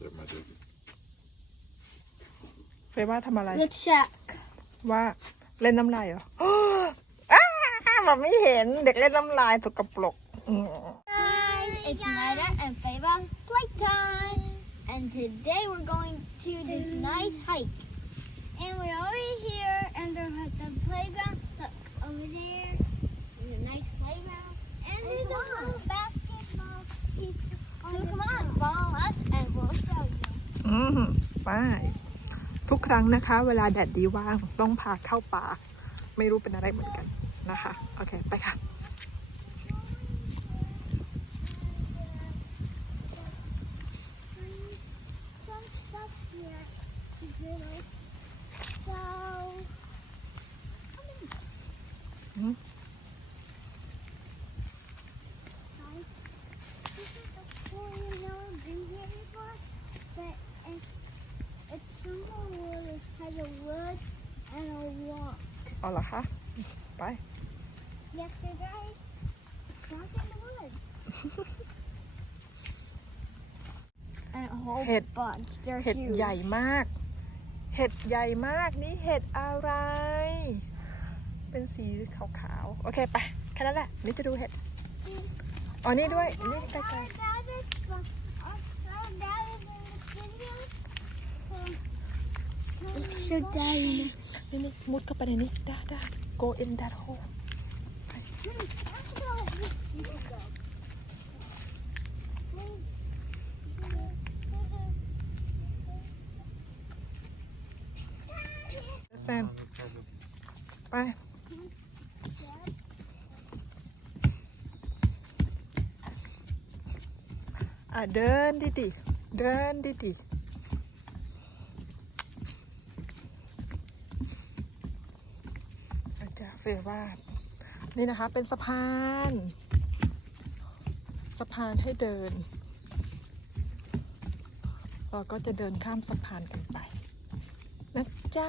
there, my dude. เฟยว่าทำอะไร Let's check. ว่าเล่นน้ำลายเหรออ้ามันไม่เห็นเด็กเล่นน้ำลายสกปรกอืม Guys, it's Nida and Fava playtime. And today we're going to this nice hike. And we're already here and we're at the playground. Look, over there. There's a nice playground. And there's a little basketball piece. So come on, follow us and we'll show you. อืม ไปทุกครั้งนะคะ เวลาแดดดีว่างต้องพาเข้าป่า ไม่รู้เป็นอะไรเหมือนกันนะคะ โอเค ไปค่ะ some stuff here to do. So, come in. Hmm? Guys, this is the pool we've never been here before, but it's, it's somewhere where it has a wood and a wall. เอาละคะไป Yesterday, walk in the woods. and a whole Head. bunch. They're เห็ด huge. ใหญ่มาก เห็ดใหญ่มากนี่เห็ดอะไร เป็นสีขาวๆ โอเคไปแค่นั้นแหละนี่จะดูเห็ด อ๋อนี่ด้วย นี่ใกล้ Our dad is from, our, our dad is in the video. Let's show daddy. ๆนี่นี่มุดเข้าไปในนี้ได้ได้ go in that hole Sam ไปอะเดินดิดิเดินดิดิอาจารย์เฟรวาดนี่นะคะเป็นสะพาน สะพานให้เดิน เราก็จะเดินข้ามสะพานกันไปนะจ๊ะ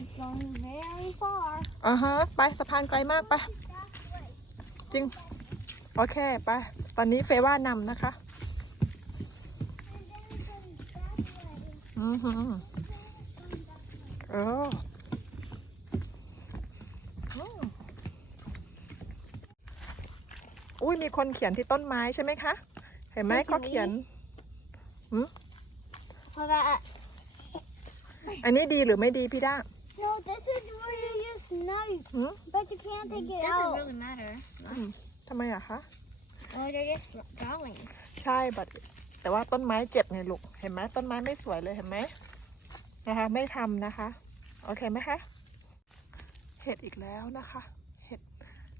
It's going very far. อ่าฮะไปสะพานไกลมากไป จริง โอเค ไป ตอนนี้เฟว่านำนะคะ อือหือเอออืม อุ้ยมีคนเขียนที่ต้นไม้ใช่ไหมคะ เห็นไหมเขาเขียน How about, อันนี้ดีหรือไม่ดีพี่ด้า no, this is where you use knife, Hmm? but you can't take it doesn't out. really matter. ทำไมอะคะ Well, they're just drawing. ใช่บัดแต่ว่าต้นไม้เจ็บไงลูก เห็นไหมต้นไม้ไม่สวยเลยเห็นไหมนะคะ ไม่ทำนะคะ โอเคไหมคะ เห็ดอีกแล้วนะคะ เห็ด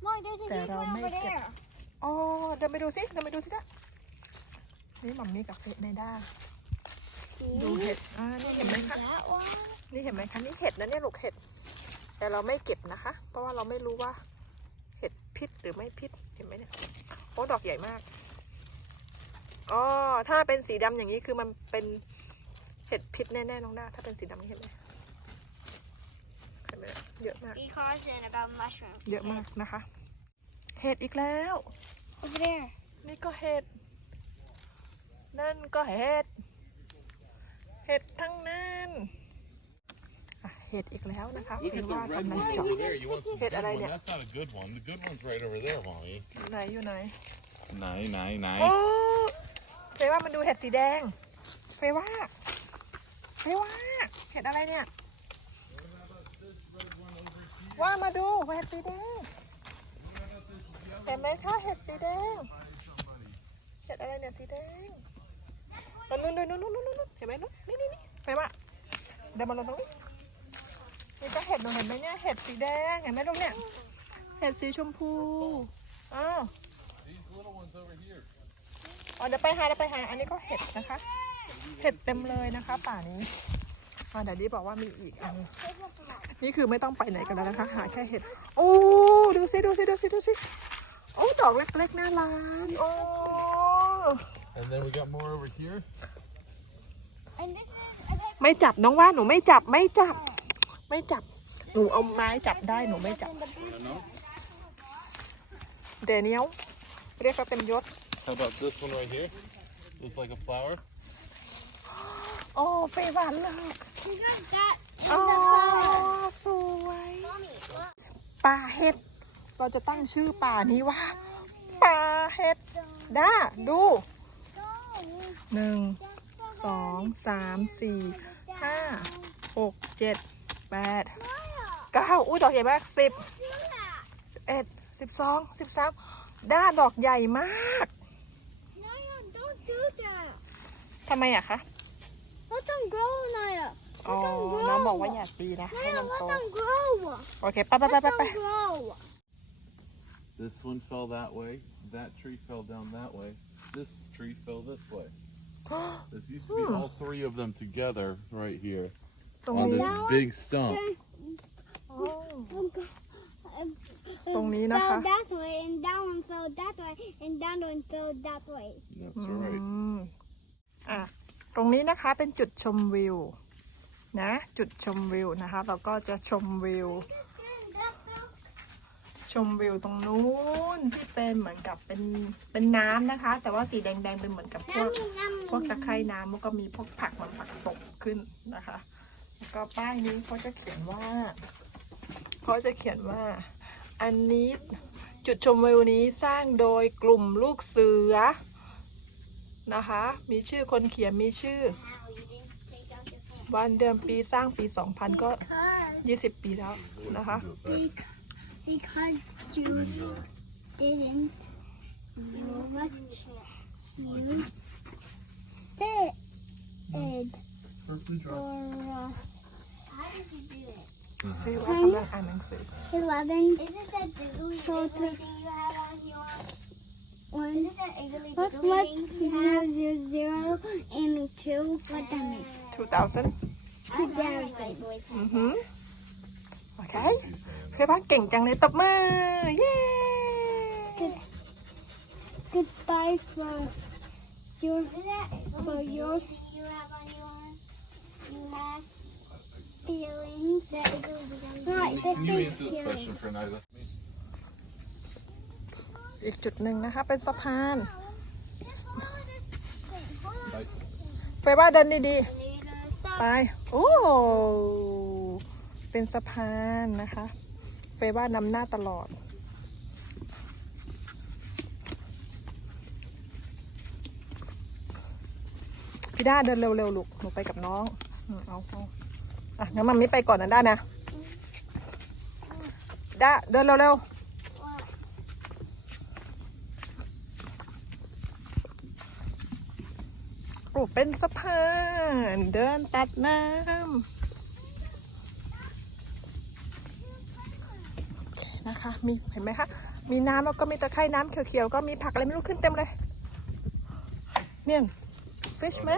Mom, there's a Pero huge one over make it- there. อ๋อเดินไปดูสิเดินไปดูสิด้านี่หมัมมี่กับเฟซในด้าดูเห็ดอ่านี่เห็นไหมคะ That one? นี่เห็นไหมคะนี่เห็ดนะเนี่ยลูกเห็ด แต่เราไม่เก็บนะคะ เพราะว่าเราไม่รู้ว่า เห็ดพิษหรือไม่พิษเห็นไหมเนี่ยโอ้ดอกใหญ่มากอ๋อถ้าเป็นสีดำอย่างนี้คือมันเป็นเห็ดพิษแน่ๆน้องด้าถ้าเป็นสีดำนี่เห็นไหมเห็นไหมเยอะมาก He calls in about mushrooms. เยอะมากนะคะ เห็ดอีกแล้ว Over there. นี่ก็เห็ด นั่นก็เห็ด เห็ดทั้งนั้นอะเห็ดอีกแล้วนะคะ Look เห็ at น the ว่า red กำลัง one เจาะ over there. You want some Hit good อะไร one? เนี่ย That's not a good one. The good one's right over there, mommy. ไหนอยู่ไหน Nine, nine, โอ้ nine. เฟยว่ามันดูเห็ดสีแดง เฟยว่า เฟยว่า เห็ดอะไรเนี่ย ว่ามาดูเห็ดสีแดง เห็นไหมคะเห็ดสีแดง เห็ดอะไรเนี่ยสีแดงนู่นนู่นนู่นนู่นนู่นนู่นเห็นไหมนู่นนี่นี่นี่เฟยว่าเดินมาลงตรงนี้นี่ก็เห็ดหนูเห็นไหมเนี่ยเห็ดสีแดงเห็นไหมตรงเนี่ยเห็ดสีชมพูอ้าวอ๋อเดี๋ยวไปหาเดี๋ยวไปหาอันนี้ก็เห็ดนะคะ เห็ดเต็มเลยนะคะป่านี้อ่าเดี๋ยวดีบอกว่ามีอีกอันนี่คือไม่ต้องไปไหนกันแล้วนะคะ หาแค่เห็ด โอ้ ดูสิ ดูสิ ดูสิ ดูสิ โอ้ดอกเล็กๆน่ารักโอ้ And then we got more over here. And this is a type ไม่จับน้องว่าหนูไม่จับไม่จับ ไม่จับ หนูเอาไม้จับได้หนูไม่จับ in the big No. เดนิเอลเรียกเขาเต็มยศ How about this one right here? Looks like a flower. โอ้ไปหวานเลย You got that อ๋อ in the car. สวย Mommy, look. ป่าเห็ด เราจะตั้งชื่อป่านี้ว่าป่าเห็ดด้าดูหนึ่งสองสามสี่ห้าหกเจ็ดแปดเก้าอุ้ยดอกใหญ่มากสิบสิบเอ็ดสิบสองสิบสามด้าดอกใหญ่มาก Naya, don't do that. ทำไมอะคะ Let them grow, Naya. อ๋อน้องบอกว่าอย่าตีนะให้ Naya, มันโต let them grow. โอเคไปไปไป Let ไป This one fell that way. That tree fell down that way. This tree fell this way. This used to be Hmm. all three of them together right here ตรง on นี้ this big stump. ตรงนี้นะคะ Fell that way, and that one fell that way, and that one fell that way. That's อื right. มอ่ะ ตรงนี้นะคะเป็นจุดชมวิว นะ จุดชมวิวนะคะ เราก็จะชมวิว ชมวิวตรงนู้นที่เป็นเหมือนกับเป็นเป็นน้ำนะคะ แต่ว่าสีแดงๆเป็นเหมือนกับพวกพวกตะไคร่น้ำมันก็มีพวกผักมันผักตกขึ้นนะคะ แล้วก็ป้ายนี้เขาจะเขียนว่าเขาจะเขียนว่า อันนี้จุดชมวิวนี้สร้างโดยกลุ่มลูกเสือนะคะ มีชื่อคนเขียนมีชื่อ วันเดือนปีสร้างปี 2000 ก็ Because, 20 ปีแล้วนะคะ because you didn't know what you did for us. How did you do it? คือว่ากำลังอ่านหนังสือ Eleven. Isn't that jiggly So jiggly to- thing you have on your? One. Isn't that jiggly What's jiggly what's thing you zero have? zero zero and two? What that mean? 2000 I got it. อื อหือโอเคเพื่อนบ้านเก่งจังเลยตบมือ เย้ Goodbye for your Isn't that for jiggly your thing you have on your? You have feelings that jiggly jiggly. Right, this Can you is answer this scary. question for Nyla? อีกจุดหนึ่งนะคะ เป็นสะพาน Like, ไปว่าเดินดี I need to ๆ stop. ไป โอ้ เป็นสะพานนะคะเฟย์ว่านำหน้าตลอด พี่ด้าเดินเร็วๆลูก หนูไปกับน้องอืมเอาเอาอะงั้นมันไม่ไปก่อนนะด้านะ ด้าเดินเร็วๆโอ้เป็นสะพาน เดินตัดน้ำโอเค นะคะ มีเห็นไหมคะมีน้ำแล้วก็มีตะไคร่น้ำเขียวๆก็มีผักอะไรไม่รู้ขึ้นเต็มเลย เนี่ย fish ไหม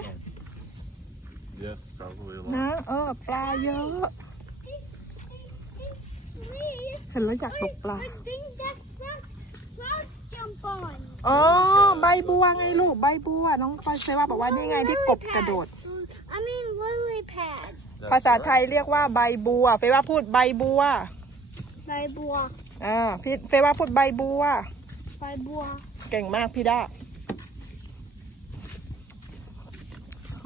yes, probably a lot. นะเออปลาเยอะ เห็นแล้วอยากตกปลา I think that frog, frog jump on. อ๋อใบบัวไงลูกใบบัวน้องพลอยเซว่าบอกว่านี่ไงที่กบกระโดด I mean lily pad. That's ภาษา right. ไทยเรียกว่าใบบัวเฟยว่าพูดใบบัว ใบบัว อ่าพี่เฟยว่าพูดใบบัว ใบบัว เก่งมากพี่ด้า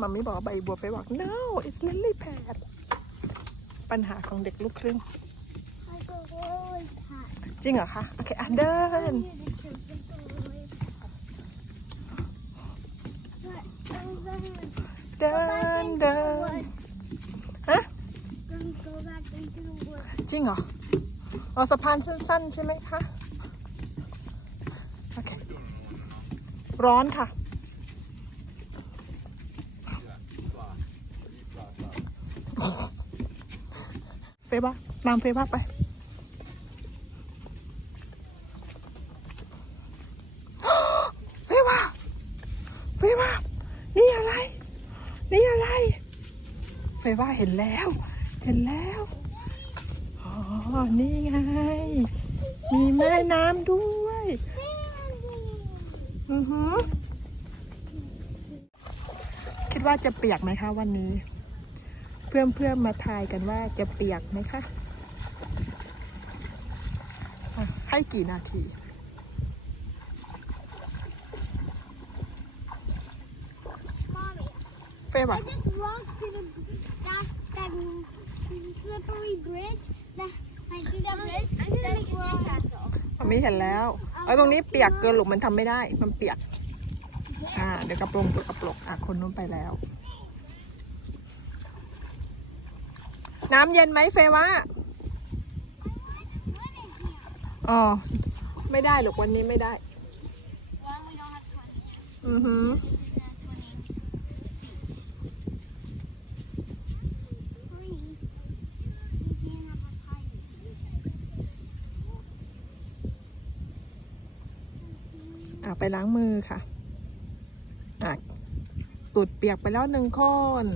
มัมมี่บอกว่าใบบัวเฟยบอก no it's lily pad ปัญหาของเด็กลูกครึ่ง I go lily pad. จริงเหรอคะ โอเคอะเดิน เดินเดินฮะ Go back into the wood. จริงเหรอ อ๋อสะพานสั้นๆใช่ไหมคะ โอเค ร้อนค่ะ เฟบ้านำเฟบ้าไป เฟบ้าเฟบ้านี่อะไร นี่อะไร เฟบ้าเห็นแล้ว เห็นแล้ว นี่ไง มีแม่น้ำด้วยอือหือคิดว่าจะเปียกไหมคะวันนี้ เพื่อนเพื่อนๆมาทายกันว่าจะเปียกไหมคะอะให้กี่นาที Mommy, เฟย์บอก I just walked to the that that slippery bridge. That I see that bridge. I'm gonna make a sandcastle. มัน ไม่เห็นแล้วเอาตรงนี้เปียกเกินหลุมมันทำไม่ได้ มันเปียก อ่า เดี๋ยวกระโปรงตัวกระโปรงอะคนนู้นไปแล้ว น้ำเย็นไหมเฟย์ว่าอ๋อไม่ได้หรอกวันนี้ไม่ได้ One, we don't have swimsuits. อือหือ This is a swimming beach. Three. We can have a pirate. อะ ไปล้างมือค่ะอะตูดเปียกไปแล้วหนึ่งคน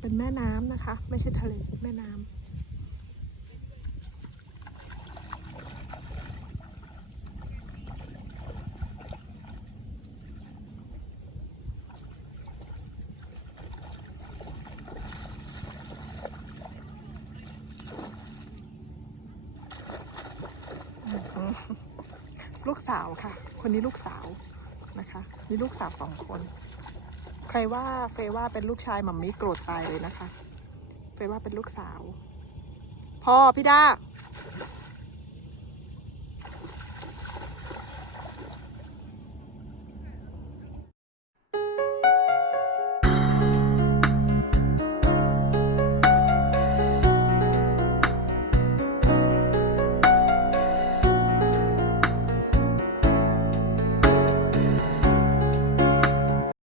เป็นแม่น้ำนะคะ ไม่ใช่ทะเลแม่น้ำ ลูกสาวค่ะ คนนี้ลูกสาวนะคะมีลูกสาวสองคน ใครว่าเฟยว่าเป็นลูกชายหมัมมี่โกรธตายเลยนะคะ เฟยว่าเป็นลูกสาว พ่อพี่ดา